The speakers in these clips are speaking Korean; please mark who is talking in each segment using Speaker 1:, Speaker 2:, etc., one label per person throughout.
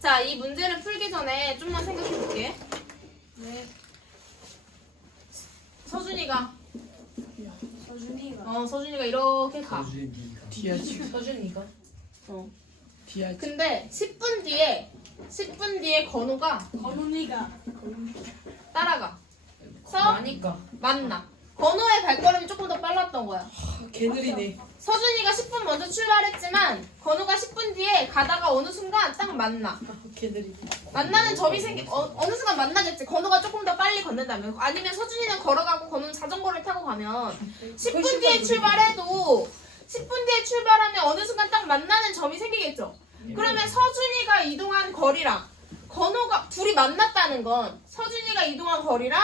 Speaker 1: 자, 이 문제를 풀기 전에 좀만 생각해 볼게.
Speaker 2: 네.
Speaker 1: 서준이가,
Speaker 2: 서준이가.
Speaker 1: 어, 서준이가 이렇게 가.
Speaker 3: 디아치
Speaker 1: 서준이가. 어.
Speaker 3: 디아치
Speaker 1: 근데 10분 뒤에, 10분 뒤에 건우가
Speaker 2: 건훈이가.
Speaker 1: 따라가. 서,
Speaker 3: 아니까
Speaker 1: 만나. 건우의 발걸음이 조금 더 빨랐던 거야.
Speaker 3: 개느리네
Speaker 1: 서준이가 10분 먼저 출발했지만, 건우가 10분 뒤에 가다가 어느 순간 딱 만나.
Speaker 3: 개느리네
Speaker 1: 만나는 점이 생기 어, 어느 순간 만나겠지. 건우가 조금 더 빨리 걷는다면 아니면 서준이는 걸어가고 건우는 자전거를 타고 가면 10분 뒤에 출발해도 10분 뒤에 출발하면 어느 순간 딱 만나는 점이 생기겠죠. 그러면 서준이가 이동한 거리랑 건우가 둘이 만났다는 건 서준이가 이동한 거리랑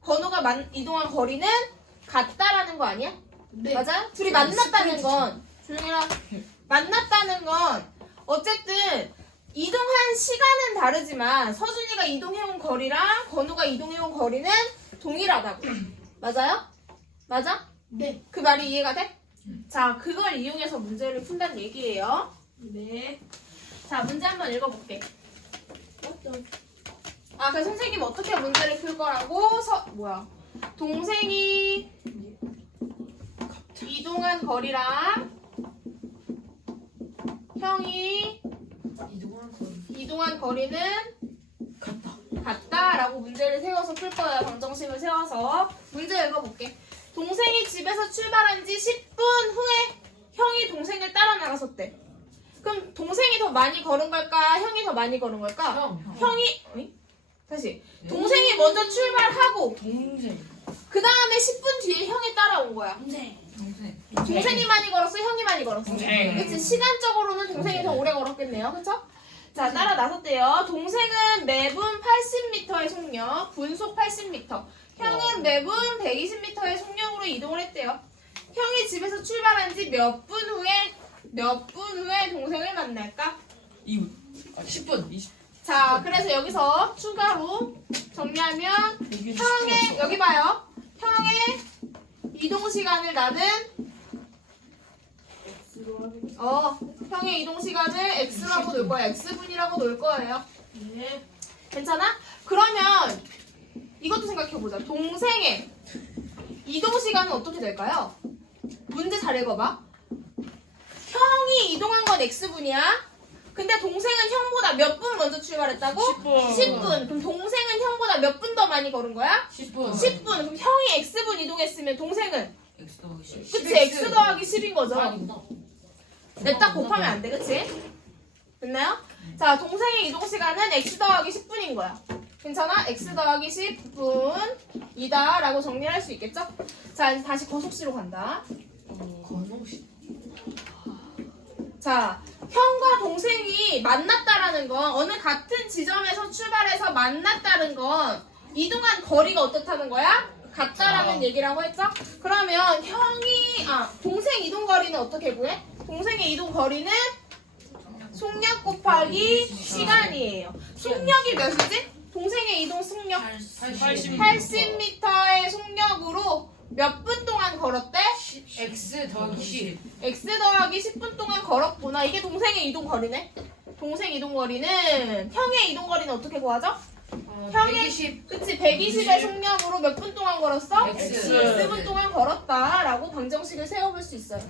Speaker 1: 건우가 만, 이동한 거리는 같다라는 거 아니야?
Speaker 2: 네.
Speaker 1: 맞아? 둘이 만났다는 건 조용히라 만났다는 건 어쨌든 이동한 시간은 다르지만 서준이가 이동해온 거리랑 건우가 이동해온 거리는 동일하다고 맞아요? 맞아?
Speaker 2: 네.
Speaker 1: 그 말이 이해가 돼? 자 그걸 이용해서 문제를 푼다는 얘기예요
Speaker 2: 네.
Speaker 1: 자 문제 한번 읽어볼게? 아 그 선생님 어떻게 문제를 풀 거라고 서 뭐야 동생이 이동한 거리랑 형이
Speaker 3: 이동한
Speaker 1: 거리는
Speaker 3: 같다
Speaker 1: 같다라고 문제를 세워서 풀 거예요. 방정식을 세워서 문제 읽어볼게. 동생이 집에서 출발한 지 10분 후에 형이 동생을 따라 나갔었대. 그럼 동생이 더 많이 걸은 걸까? 형이 더 많이 걸은 걸까?
Speaker 3: 형
Speaker 1: 형이 어이? 다시 동생이 먼저 출발하고
Speaker 3: 동생
Speaker 1: 그 다음에 10분 뒤에 형이 따라온 거야.
Speaker 2: 동생.
Speaker 3: 동생
Speaker 1: 동생이 많이 걸었어, 형이 많이 걸었어.
Speaker 3: 동생.
Speaker 1: 그치 시간적으로는 동생이 더 오래 걸었겠네요, 그쵸? 자 따라 나섰대요. 동생은 매분 80m의 속력, 분속 80m. 형은 매분 120m의 속력으로 이동을 했대요. 형이 집에서 출발한 지 몇 분 후에 몇 분 후에 동생을 만날까?
Speaker 3: 이 아, 10분 20
Speaker 1: 자 그래서 여기서 추가로 정리하면 형의 여기 봐요. 형의 이동 시간을 나는 어 형의 이동 시간을 x라고 놓을 거야. x분이라고 놓을 거예요.
Speaker 2: 네.
Speaker 1: 괜찮아? 그러면 이것도 생각해 보자. 동생의 이동 시간은 어떻게 될까요? 문제 잘 읽어봐. 형이 이동한 건 x분이야. 근데 동생은 형보다 몇 분 먼저 출발했다고?
Speaker 3: 10분.
Speaker 1: 10분. 그럼 동생은 형보다 몇 분 더 많이 걸은 거야?
Speaker 3: 10분
Speaker 1: 10분. 그럼 형이 x분 이동했으면 동생은
Speaker 3: X 더하기 10
Speaker 1: 그치 x 더하기 10인 거죠. 냅다 곱하면 안 돼, 그치? 됐나요? 자, 동생의 이동 시간은 x 더하기 10분인 거야. 괜찮아? x 더하기 10분 이다 라고 정리할 수 있겠죠? 자, 이제 다시 거속시로 간다.
Speaker 3: 건호시
Speaker 1: 자, 형과 동생이 만났다라는 건 어느 같은 지점에서 출발해서 만났다는 건 이동한 거리가 어떻다는 거야? 같다라는
Speaker 3: 아.
Speaker 1: 얘기라고 했죠? 그러면 형이 아 동생 이동 거리는 어떻게 구해? 동생의 이동 거리는 속력 곱하기 시간이에요. 속력이 몇이지? 동생의 이동 속력
Speaker 3: 80
Speaker 1: 80m의 속력으로 몇 분 동안 걸었대?
Speaker 3: X 더하기 10
Speaker 1: x 더하기 10분 동안 걸었구나. 이게 동생의 이동 거리네. 동생 이동 거리는 형의 이동 거리는 어떻게 구하죠?
Speaker 3: 어,
Speaker 1: 형의
Speaker 3: 120
Speaker 1: 그치 120의 속력으로 몇 분 동안 걸었어?
Speaker 3: X.
Speaker 1: X분 동안 걸었다라고 방정식을 세워볼 수 있어요.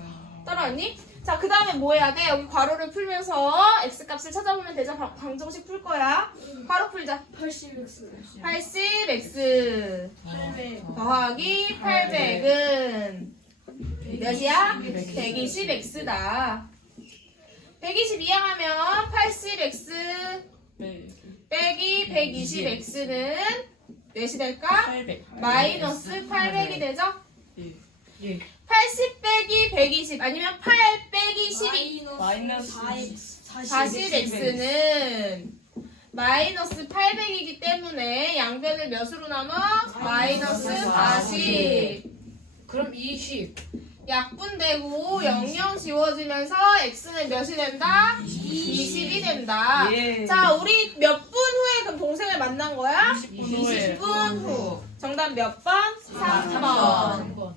Speaker 1: 따라왔니? 자, 그 다음에 뭐 해야 돼? 여기 괄호를 풀면서 x 값을 찾아보면 되죠? 방- 방정식 풀 거야. 괄호 풀자.
Speaker 2: 80x.
Speaker 1: 80x
Speaker 2: 800.
Speaker 1: 더하기 800은 몇이야? 120x다. 120 이항하면 80x
Speaker 3: 네.
Speaker 1: 빼기 120x는 몇이 될까?
Speaker 3: 800
Speaker 1: 마이너스 800이 되죠?
Speaker 3: 예
Speaker 1: 80 빼기 120 아니면 8 빼기 12
Speaker 3: 마이너스
Speaker 2: 4x.
Speaker 1: 40x는 마이너스 800이기 때문에 양변을 몇으로 나눠? 마이너스 40
Speaker 3: 그럼 20
Speaker 1: 약분되고 00 지워지면서 x는 몇이 된다? 20이 된다.
Speaker 3: 예.
Speaker 1: 자, 우리 몇 분 그럼 동생을 만난 거야?
Speaker 3: 20분 후에
Speaker 1: 20분 후. 정답 몇 번? 3번.